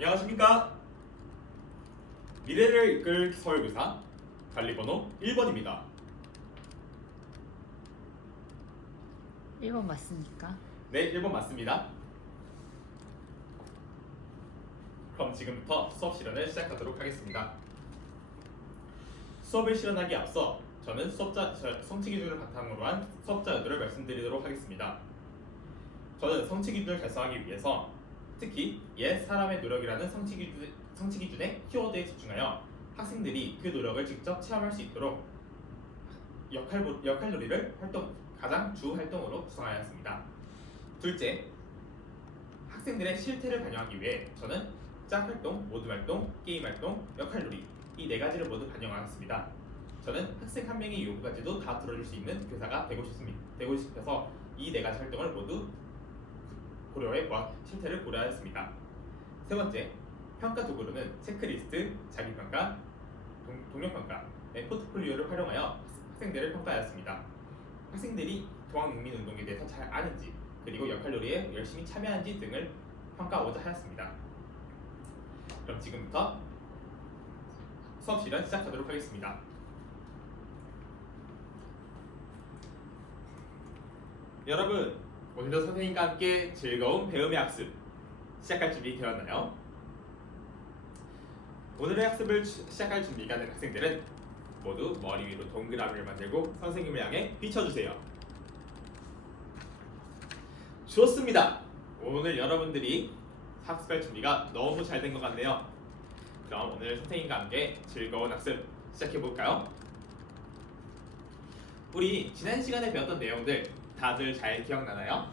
안녕하십니까? 미래를 이끌 서울교사 관리번호 1번입니다. 1번 맞습니까? 네, 1번 맞습니다. 그럼 지금부터 수업 실현을 시작하도록 하겠습니다. 수업을 실현하기 앞서 저는 성취 기준을 바탕으로 한 수업자 의도를 말씀드리도록 하겠습니다. 저는 성취 기준을 달성하기 위해서 특히 옛 사람의 노력이라는 성취 기준의 키워드에 집중하여 학생들이 그 노력을 직접 체험할 수 있도록 역할놀이를 가장 주 활동으로 구성하였습니다. 둘째, 학생들의 실태를 반영하기 위해 저는 짝 활동, 모드 활동, 게임 활동, 역할놀이 이 네 가지를 모두 반영하였습니다. 저는 학생 한 명의 요구까지도 다 들어줄 수 있는 교사가 되고 싶어서 이 네 가지 활동을 모두 실태를 고려하였습니다. 세 번째, 평가 도구로는 체크리스트, 자기평가, 동료평가, 포트폴리오를 활용하여 학생들을 평가하였습니다. 학생들이 동학농민운동에 대해서 잘 아는지 그리고 역할놀이에 열심히 참여하는지 등을 평가하고자 하였습니다. 그럼 지금부터 수업 실현 시작하도록 하겠습니다. 여러분, 오늘도 선생님과 함께 즐거운 배움의 학습 시작할 준비 되었나요? 오늘의 학습을 시작할 준비가 된 학생들은 모두 머리 위로 동그라미를 만들고 선생님을 향해 비춰주세요. 좋습니다. 오늘 여러분들이 학습할 준비가 너무 잘 된 것 같네요. 그럼 오늘 선생님과 함께 즐거운 학습 시작해볼까요? 우리 지난 시간에 배웠던 내용들 다들 잘 기억나나요?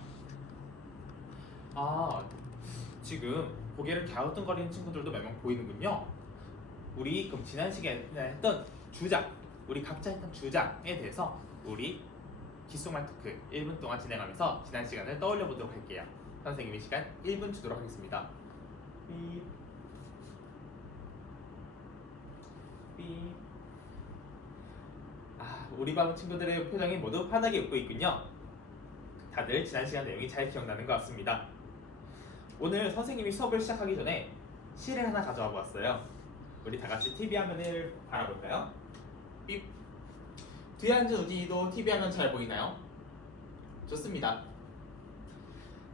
지금 고개를 갸우뚱거리는 친구들도 몇 명 보이는군요. 우리 그럼 지난 시간에 했던 주장, 우리 각자 했던 주장에 대해서 우리 귓속말 토크 1분 동안 진행하면서 지난 시간을 떠올려 보도록 할게요. 선생님이 시간 1분 주도록 하겠습니다. 삐. 삐. 우리 반 친구들의 표정이 모두 환하게 웃고 있군요. 다들 지난 시간 내용이 잘 기억나는 것 같습니다. 오늘 선생님이 수업을 시작하기 전에 시를 하나 가져와 보았어요. 우리 다 같이 TV 화면을 바라볼까요? 삐. 뒤에 앉은 우진이도 TV 화면 잘 보이나요? 좋습니다.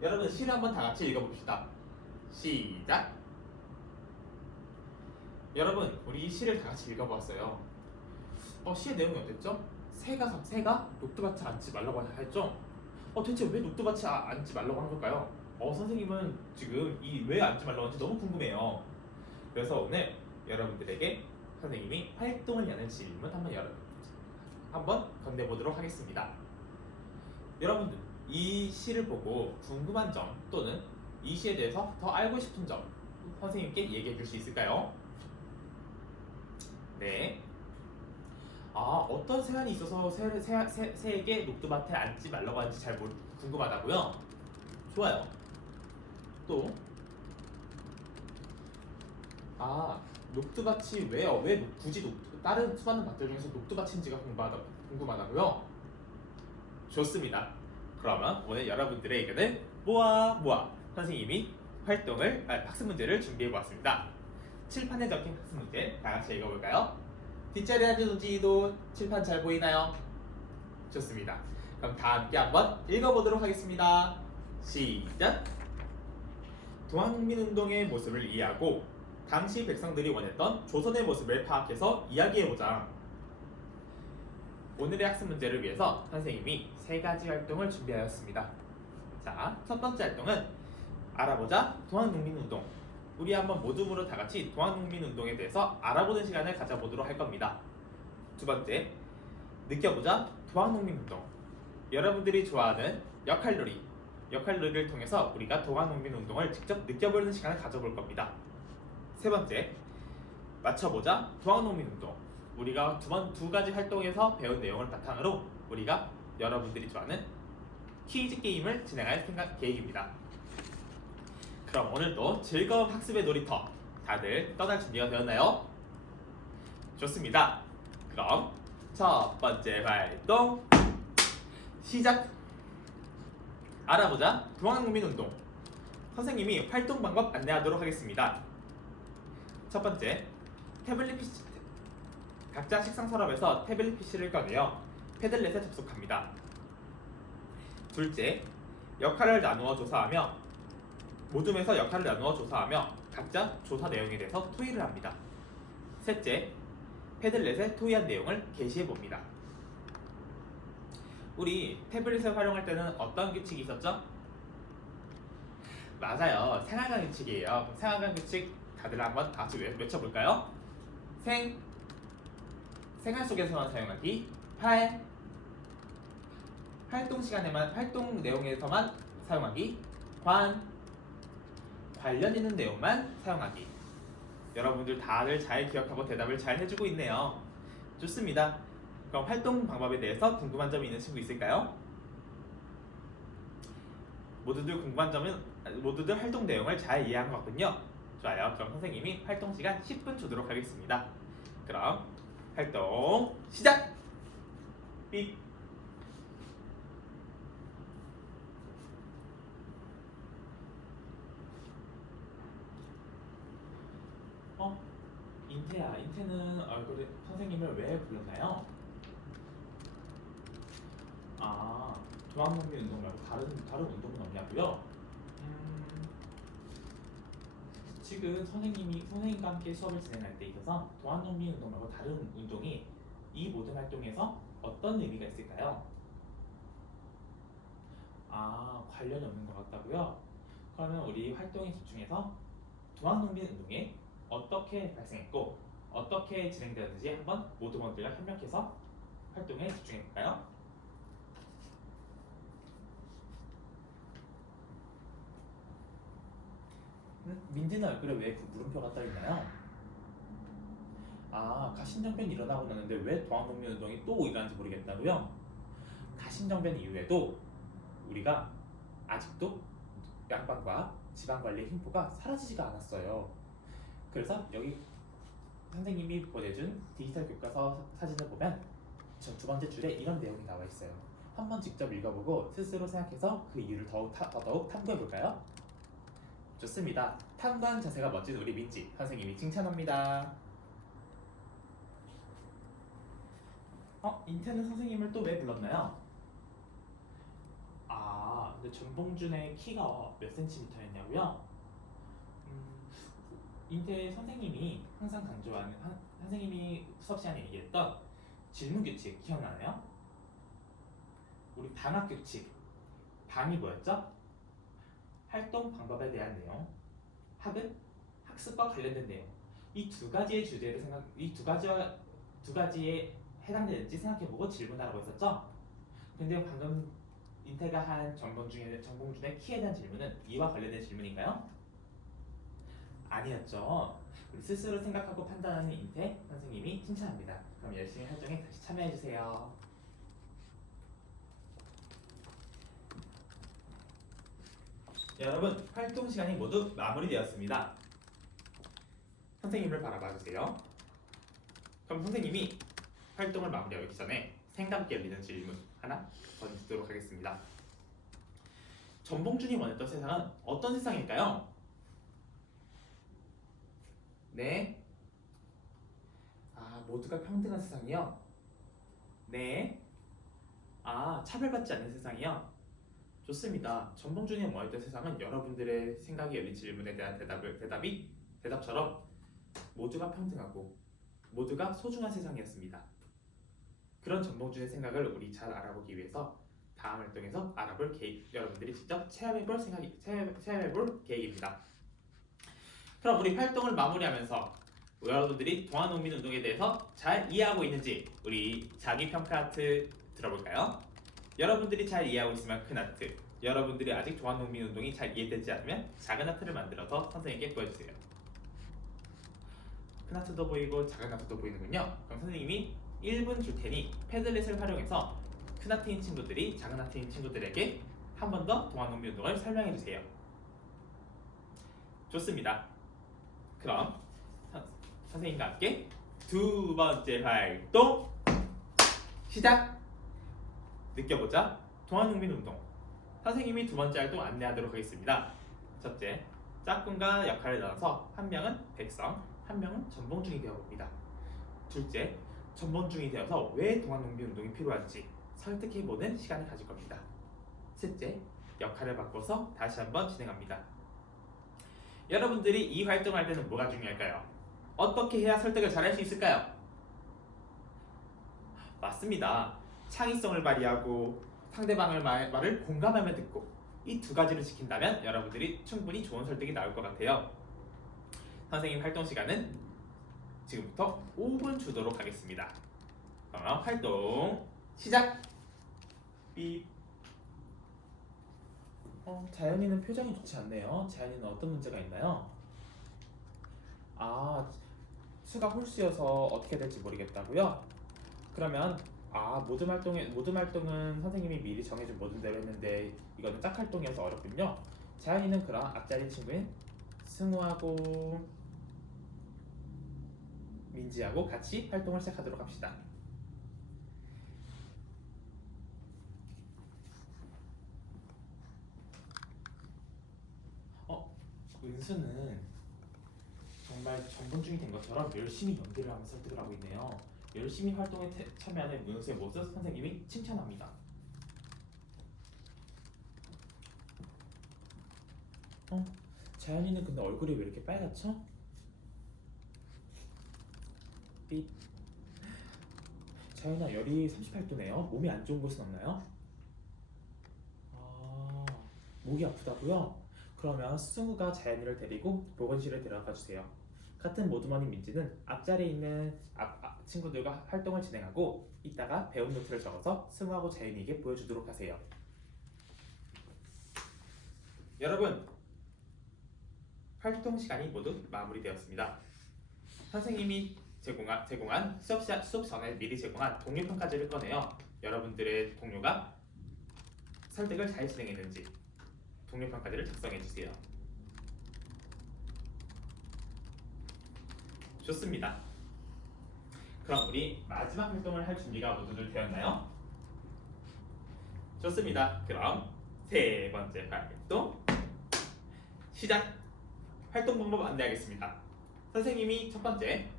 여러분, 시를 한번 다 같이 읽어봅시다. 시작! 여러분, 우리 이 시를 다 같이 읽어보았어요. 시의 내용이 어땠죠? 새가 녹두밭에 앉지 말라고 했죠? 대체 왜 녹두밭에 앉지 말라고 한 걸까요? 선생님은 지금 이 왜 앉지 말라고 하는지 너무 궁금해요. 그래서 오늘 여러분들에게 선생님이 활동을 여는 질문 한번 건네보도록 하겠습니다. 여러분들, 이 시를 보고 궁금한 점 또는 이 시에 대해서 더 알고 싶은 점 선생님께 얘기해 줄 수 있을까요? 네. 어떤 세안이 있어서 새에게 녹두밭에 앉지 말라고 하는지 잘 궁금하다고요? 좋아요. 또 녹두밭이 왜 굳이 다른 수많은 밭들 중에서 녹두밭인지가 궁금하다고요? 좋습니다. 그러면 오늘 여러분들의 의견을 모아 선생님이 학습 문제를 준비해 보았습니다. 칠판에 적힌 학습 문제 다 같이 읽어볼까요? 뒷자리에 앉은 우지도 칠판 잘 보이나요? 좋습니다. 그럼 다 함께 한번 읽어보도록 하겠습니다. 시작! 동학농민운동의 모습을 이해하고 당시 백성들이 원했던 조선의 모습을 파악해서 이야기해보자. 오늘의 학습 문제를 위해서 선생님이 세 가지 활동을 준비하였습니다. 자, 첫 번째 활동은 알아보자 동학농민운동. 우리 한번 모둠으로 다 같이 동학농민운동에 대해서 알아보는 시간을 가져보도록 할 겁니다. 두 번째, 느껴보자 동학농민운동. 여러분들이 좋아하는 역할놀이를 통해서 우리가 동학농민운동을 직접 느껴보는 시간을 가져볼 겁니다. 세 번째, 맞춰보자 동학농민운동. 우리가 두 가지 활동에서 배운 내용을 바탕으로 우리가 여러분들이 좋아하는 퀴즈 게임을 진행할 계획입니다. 그럼 오늘도 즐거운 학습의 놀이터 다들 떠날 준비가 되었나요? 좋습니다. 그럼 첫 번째 활동 시작! 알아보자 동학농민운동. 선생님이 활동 방법 안내하도록 하겠습니다. 첫 번째, 태블릿 PC 각자 식상 서랍에서 태블릿 PC를 꺼내어 패들렛에 접속합니다. 둘째, 역할을 나누어 조사하며 모둠에서 역할을 나누어 조사하며 각자 조사 내용에 대해서 토의를 합니다. 셋째, 패들렛에 토의한 내용을 게시해 봅니다. 우리 태블릿을 활용할 때는 어떤 규칙이 있었죠? 맞아요. 생활관 규칙이에요. 그럼 생활관 규칙 다들 한번 다 같이 외쳐볼까요? 생활 속에서만 사용하기. 활동 시간에만 활동 내용에서만 사용하기. 관련 있는 내용만 사용하기. 여러분들 다들 잘 기억하고 대답을 잘 해주고 있네요. 좋습니다. 그럼 활동 방법에 대해서 궁금한 점이 있는 친구 있을까요? 모두들 활동 내용을 잘 이해한 것 같군요. 좋아요. 그럼 선생님이 활동 시간 10분 주도록 하겠습니다. 그럼 활동 시작! 삑! 인태는 얼굴에 선생님을 왜 불렀나요? 종합농민 운동 말고 다른 운동은 없냐고요? 지금 선생님과 함께 수업을 진행할 때 있어서 동아농민 운동 말고 다른 운동이 이 모든 활동에서 어떤 의미가 있을까요? 관련이 없는 것 같다고요? 그러면 우리 활동에 집중해서 동아농민 운동에 어떻게 발생했고 어떻게 진행되었는지 한번 모두들과 협력해서 활동에 집중해 볼까요? 민지는 얼굴에 왜 물음표가 떠 있나요? 가신정변이 일어나고 나는데 왜 동아농민 운동이 또 일어나는지 모르겠다고요? 가신정변 이후에도 우리가 아직도 양반과 지방관리의 흉포가 사라지지가 않았어요. 그래서 여기 선생님이 보내준 디지털 교과서 사진을 보면 저 두 번째 줄에 이런 내용이 나와 있어요. 한번 직접 읽어보고 스스로 생각해서 그 이유를 더욱 탐구해 볼까요? 좋습니다. 탐구한 자세가 멋진 우리 민지 선생님이 칭찬합니다. 인태는 선생님을 또 왜 불렀나요? 근데 전봉준의 키가 몇 센티미터였냐고요? 인태 선생님이 항상 강조하는 선생님이 수업 시간에 얘기했던 질문 규칙 기억나나요? 우리 방학 규칙. 방이 뭐였죠? 활동 방법에 대한 내용. 학은 학습과 관련된 내용. 이 두 가지의 주제를 두 가지에 해당되는지 생각해보고 질문하라고 했었죠? 근데 방금 인태가 한 정봉준의 키에 대한 질문은 이와 관련된 질문인가요? 아니었죠. 우리 스스로 생각하고 판단하는 인태 선생님이 칭찬합니다. 그럼 열심히 활동에 다시 참여해주세요. 여러분, 활동 시간이 모두 마무리되었습니다. 선생님을 바라봐주세요. 그럼 선생님이 활동을 마무리하기 전에 생각 열리는 질문 하나 던지도록 하겠습니다. 전봉준이 원했던 세상은 어떤 세상일까요? 네. 모두가 평등한 세상이요? 네. 차별받지 않는 세상이요? 좋습니다. 전봉준이 원했던 세상은 여러분들의 생각이 열린 질문에 대한 대답처럼 모두가 평등하고 모두가 소중한 세상이었습니다. 그런 전봉준의 생각을 우리 잘 알아보기 위해서 다음 활동에서 여러분들이 직접 체험해볼 계획입니다. 그럼 우리 활동을 마무리하면서 여러분들이 동아농민운동에 대해서 잘 이해하고 있는지 우리 자기평가 하트 들어볼까요? 여러분들이 잘 이해하고 있으면 큰 하트, 여러분들이 아직 동아농민운동이 잘 이해되지 않으면 작은 하트를 만들어서 선생님께 보여주세요. 큰 하트도 보이고 작은 하트도 보이는군요. 그럼 선생님이 1분 줄 테니 패들렛을 활용해서 큰 하트인 친구들이 작은 하트인 친구들에게 한 번 더 동아농민운동을 설명해 주세요. 좋습니다. 그럼 선생님과 함께 두 번째 활동 시작! 느껴보자 동아농민운동. 선생님이 두 번째 활동 안내하도록 하겠습니다. 첫째, 짝꿍과 역할을 나눠서 한 명은 백성, 한 명은 전봉중이 되어 봅니다. 둘째, 전봉중이 되어서 왜 동아농비운동이 필요한지 설득해보는 시간을 가질 겁니다. 셋째, 역할을 바꿔서 다시 한번 진행합니다. 여러분들이 이 활동을 할 때는 뭐가 중요할까요? 어떻게 해야 설득을 잘할 수 있을까요? 맞습니다. 창의성을 발휘하고 상대방의 말을 공감하며 듣고 이 두 가지를 지킨다면 여러분들이 충분히 좋은 설득이 나올 것 같아요. 선생님 활동 시간은 지금부터 5분 주도록 하겠습니다. 그럼 활동 시작! 삐. 자연이는 표정이 좋지 않네요. 자연이는 어떤 문제가 있나요? 수가 홀수여서 어떻게 될지 모르겠다고요? 그러면 모든 활동은 선생님이 미리 정해준 모든 대로 했는데 이거는 짝 활동이어서 어렵군요. 자연이는 그럼 앞자리 친구인 승우하고 민지하고 같이 활동을 시작하도록 합시다. 은수는 정말 전문중이 된 것처럼 열심히 연기를 하면서 설득을 하고 있네요. 열심히 활동에 참여하는 은수의 모습 선생님이 칭찬합니다. 자연이는 근데 얼굴이 왜 이렇게 빨갛죠? 삐. 자연아, 열이 38도네요. 몸이 안 좋은 곳은 없나요? 목이 아프다고요? 그러면 승우가 자연이를 데리고 보건실에 데려가 주세요. 같은 모두머니 민지는 앞자리에 있는 친구들과 활동을 진행하고 이따가 배운 노트를 적어서 승우하고 자연이에게 보여주도록 하세요. 여러분, 활동 시간이 모두 마무리되었습니다. 선생님이 제공한 수업 전에 미리 제공한 동료 평가지를 꺼내요. 여러분들의 동료가 설득을 잘 진행했는지 동료 평가지를 작성해 주세요. 좋습니다. 그럼 우리 마지막 활동을 할 준비가 모두들 되었나요? 좋습니다. 그럼 세 번째 활동 시작! 활동 방법 안내하겠습니다. 선생님이 첫 번째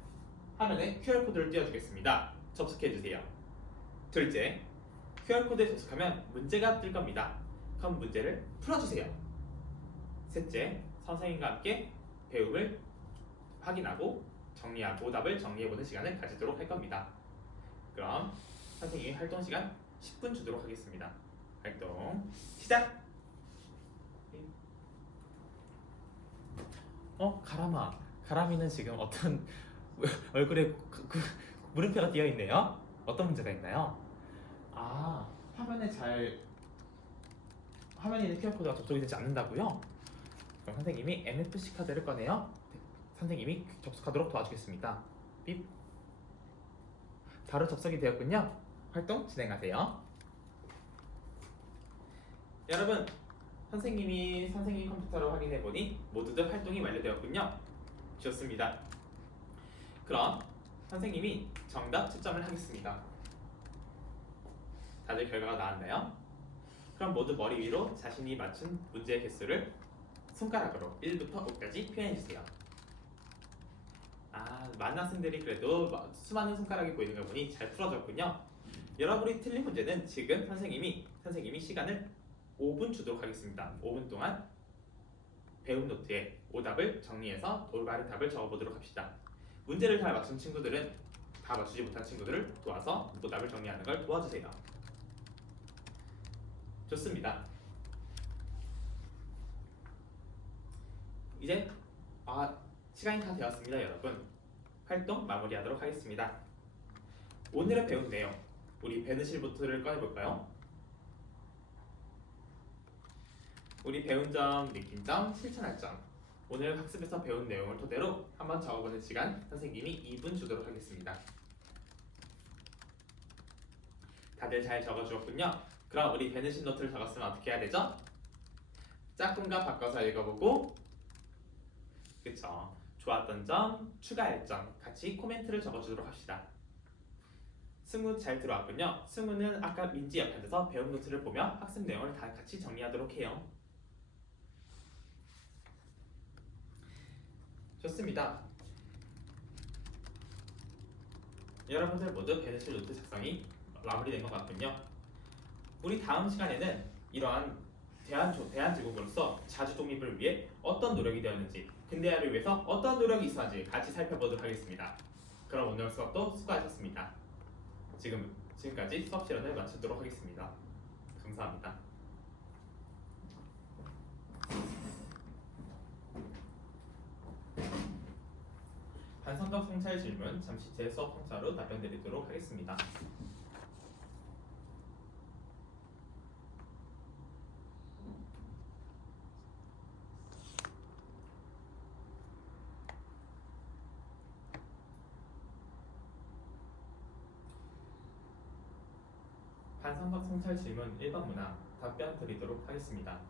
화면에 QR코드를 띄워주겠습니다. 접속해주세요. 둘째, QR코드에 접속하면 문제가 뜰 겁니다. 그럼 문제를 풀어주세요. 셋째, 선생님과 함께 배움을 확인하고 정리하고 오답을 정리해보는 시간을 가지도록 할 겁니다. 그럼 선생님이 활동 시간 10분 주도록 하겠습니다. 활동 시작! 가람이는 지금 어떤 얼굴에 물음표가 띄어 있네요. 어떤 문제가 있나요? 화면에 있는 QR코드가 접속이 되지 않는다고요? 그럼 선생님이 NFC 카드를 꺼내요. 선생님이 접속하도록 도와주겠습니다. 삐. 바로 접속이 되었군요. 활동 진행하세요. 여러분, 선생님 컴퓨터로 확인해보니 모두들 활동이 완료되었군요. 좋습니다. 그럼 선생님이 정답 채점을 하겠습니다. 다들 결과가 나왔나요? 그럼 모두 머리 위로 자신이 맞춘 문제의 개수를 손가락으로 1부터 5까지 표현해주세요. 많은 학생들이 그래도 수많은 손가락이 보이는 걸 보니 잘 풀어졌군요. 여러분이 틀린 문제는 지금 선생님이 시간을 5분 주도록 하겠습니다. 5분 동안 배운 노트에 오답을 정리해서 올바른 답을 적어보도록 합시다. 문제를 잘 맞춘 친구들은 다 맞추지 못한 친구들을 도와서 오답을 정리하는 걸 도와주세요. 좋습니다. 이제 시간이 다 되었습니다. 여러분, 활동 마무리하도록 하겠습니다. 오늘의 배운 내용, 우리 배는 실부터를 꺼내볼까요? 우리 배운 점, 느낀 점, 실천할 점, 오늘 학습에서 배운 내용을 토대로 한번 적어보는 시간 선생님이 2분 주도록 하겠습니다. 다들 잘 적어주었군요. 그럼 우리 배는 노트를 적었으면 어떻게 해야 되죠? 짝꿍과 바꿔서 읽어보고, 그쵸? 좋았던 점, 추가할 점 같이 코멘트를 적어주도록 합시다. 승우 잘 들어왔군요. 승우는 아까 민지 옆에 앉아서 배운 노트를 보며 학습 내용을 다 같이 정리하도록 해요. 좋습니다. 여러분들 모두 베네실 노트 작성이 마무리된 것 같군요. 우리 다음 시간에는 이러한 대한제국으로서 자주 독립을 위해 어떤 노력이 되었는지, 근대화를 위해서 어떤 노력이 있었는지 같이 살펴보도록 하겠습니다. 그럼 오늘 수업도 수고하셨습니다. 지금까지 수업 시간을 마치도록 하겠습니다. 감사합니다. 반성적 성찰 질문 잠시 제 수업 성찰로 답변 드리도록 하겠습니다. 반성적 성찰 질문 1번 문항 답변 드리도록 하겠습니다.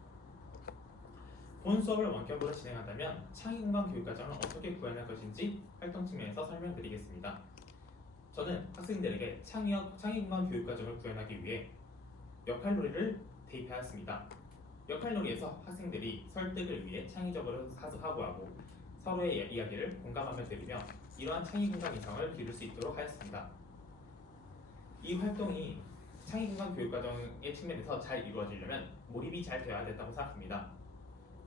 본 수업을 원격으로 진행한다면 창의공간 교육과정을 어떻게 구현할 것인지 활동 측면에서 설명드리겠습니다. 저는 학생들에게 창의공간 교육과정을 구현하기 위해 역할놀이를 대입하였습니다. 역할놀이에서 학생들이 설득을 위해 창의적으로 사고하고 서로의 이야기를 공감하며 들으며 이러한 창의공간 이상을 기를 수 있도록 하였습니다. 이 활동이 창의공간 교육과정의 측면에서 잘 이루어지려면 몰입이 잘 되어야 된다고 생각합니다.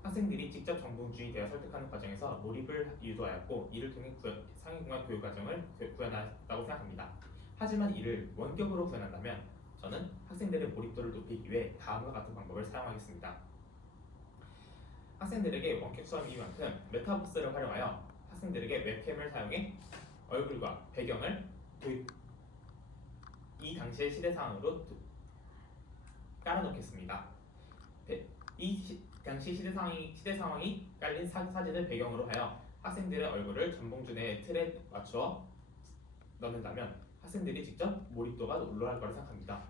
학생들이 직접 정보주의 되어 설득하는 과정에서 몰입을 유도하였고 이를 통해 창의공간 교육과정을 구현했다고 생각합니다. 하지만 이를 원격으로 구현한다면 저는 학생들의 몰입도를 높이기 위해 다음과 같은 방법을 사용하겠습니다. 학생들에게 원격 수업이만큼 메타버스를 활용하여 학생들에게 웹캠을 사용해 얼굴과 배경을 이 당시의 시대상으로 깔아놓겠습니다. 당시 시대 상황이 깔린 사진을 배경으로 하여 학생들의 얼굴을 전봉준의 틀에 맞추어 넣는다면 학생들이 직접 몰입도가 올라갈 거라 생각합니다.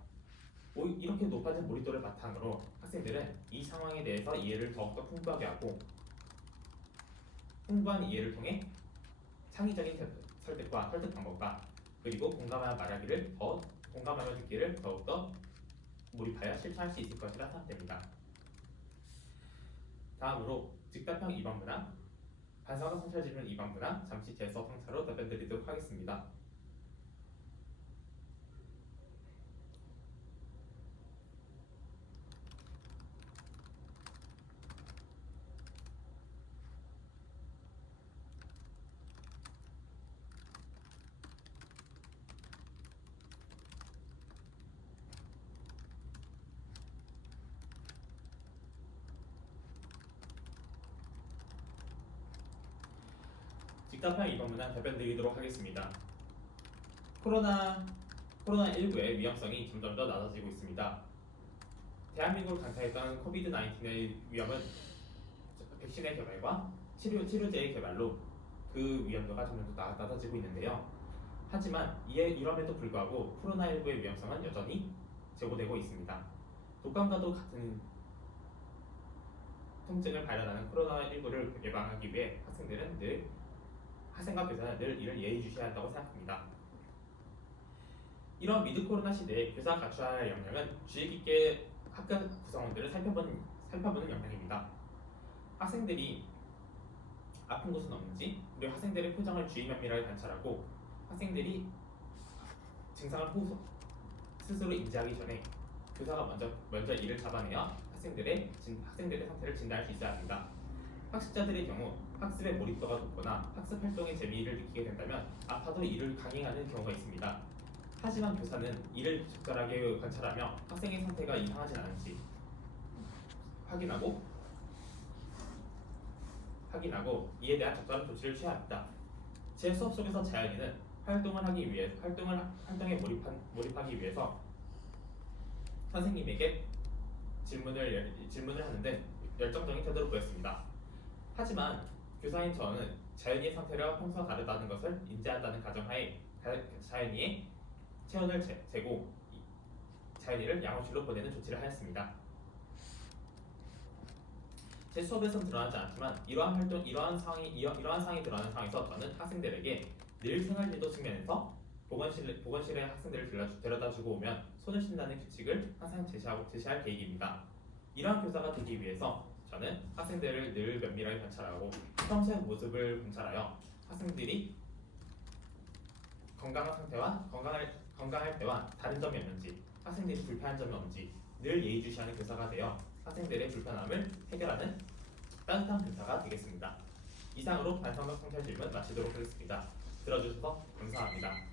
이렇게 높아진 몰입도를 바탕으로 학생들은 이 상황에 대해서 이해를 더욱더 풍부하게 하고 풍부한 이해를 통해 창의적인 설득과 설득 방법과 그리고 공감하며 듣기를 더욱더 몰입하여 실천할 수 있을 것이라 생각됩니다. 다음으로 즉답형 2번 문항, 반성과 성찰 질문 2번 문항 잠시 제 수업 성찰로 답변 드리도록 하겠습니다. 즉답형 2번 문항 답변 드리도록 하겠습니다. 코로나19의 위험성이 점점 더 낮아지고 있습니다. 대한민국을 강타했던 코비드-19의 위험은 백신의 개발과 치료제의 개발로 그 위험도가 점점 더 낮아지고 있는데요. 하지만 이럼에도 불구하고 코로나19의 위험성은 여전히 제고되고 있습니다. 독감과도 같은 통증을 발현하는 코로나19를 예방하기 위해 학생과 교사는 늘 이를 예의주시해야 한다고 생각합니다. 이런 위드 코로나 시대에 교사가 갖춰야 할 역량은 주의 깊게 학교 구성원들을 살펴보는 역량입니다. 학생들이 아픈 곳은 없는지, 그리고 학생들의 표정을 주의 면밀하게 관찰하고 학생들이 증상을 스스로 인지하기 전에 교사가 먼저 이를 잡아내어 학생들의 상태를 진단할 수 있어야 합니다. 학습자들의 경우 학습의 몰입도가 높거나 학습 활동의 재미를 느끼게 된다면 아파도 이를 강행하는 경우가 있습니다. 하지만 교사는 이를 적절하게 관찰하며 학생의 상태가 이상하지 않은지 확인하고 이에 대한 적절한 조치를 취해야 합니다. 제 수업 속에서 자연이는 활동에 몰입하기 위해서 선생님에게 질문을 하는데 열정적인 태도를 보였습니다. 하지만 교사인 저는 자연이의 상태가 평소와 다르다는 것을 인지한다는 가정하에 자연이의 체온을 재고 자연이를 양호실로 보내는 조치를 하였습니다. 제 수업에서는 드러나지 않지만 이러한 상황이 드러나는 상황에서 저는 학생들에게 늘 생활지도 측면에서 보건실에 학생들을 데려다주고 오면 손을 씻는다는 규칙을 항상 제시할 계획입니다. 이러한 교사가 되기 위해서 저는 학생들을 늘 면밀하게 관찰하고 평소의 모습을 관찰하여 학생들이 건강한 상태와 건강할 때와 다른 점이 없는지, 학생들이 불편한 점이 없는지 늘 예의주시하는 교사가 되어 학생들의 불편함을 해결하는 따뜻한 교사가 되겠습니다. 이상으로 반성과 성찰 질문 마치도록 하겠습니다. 들어주셔서 감사합니다.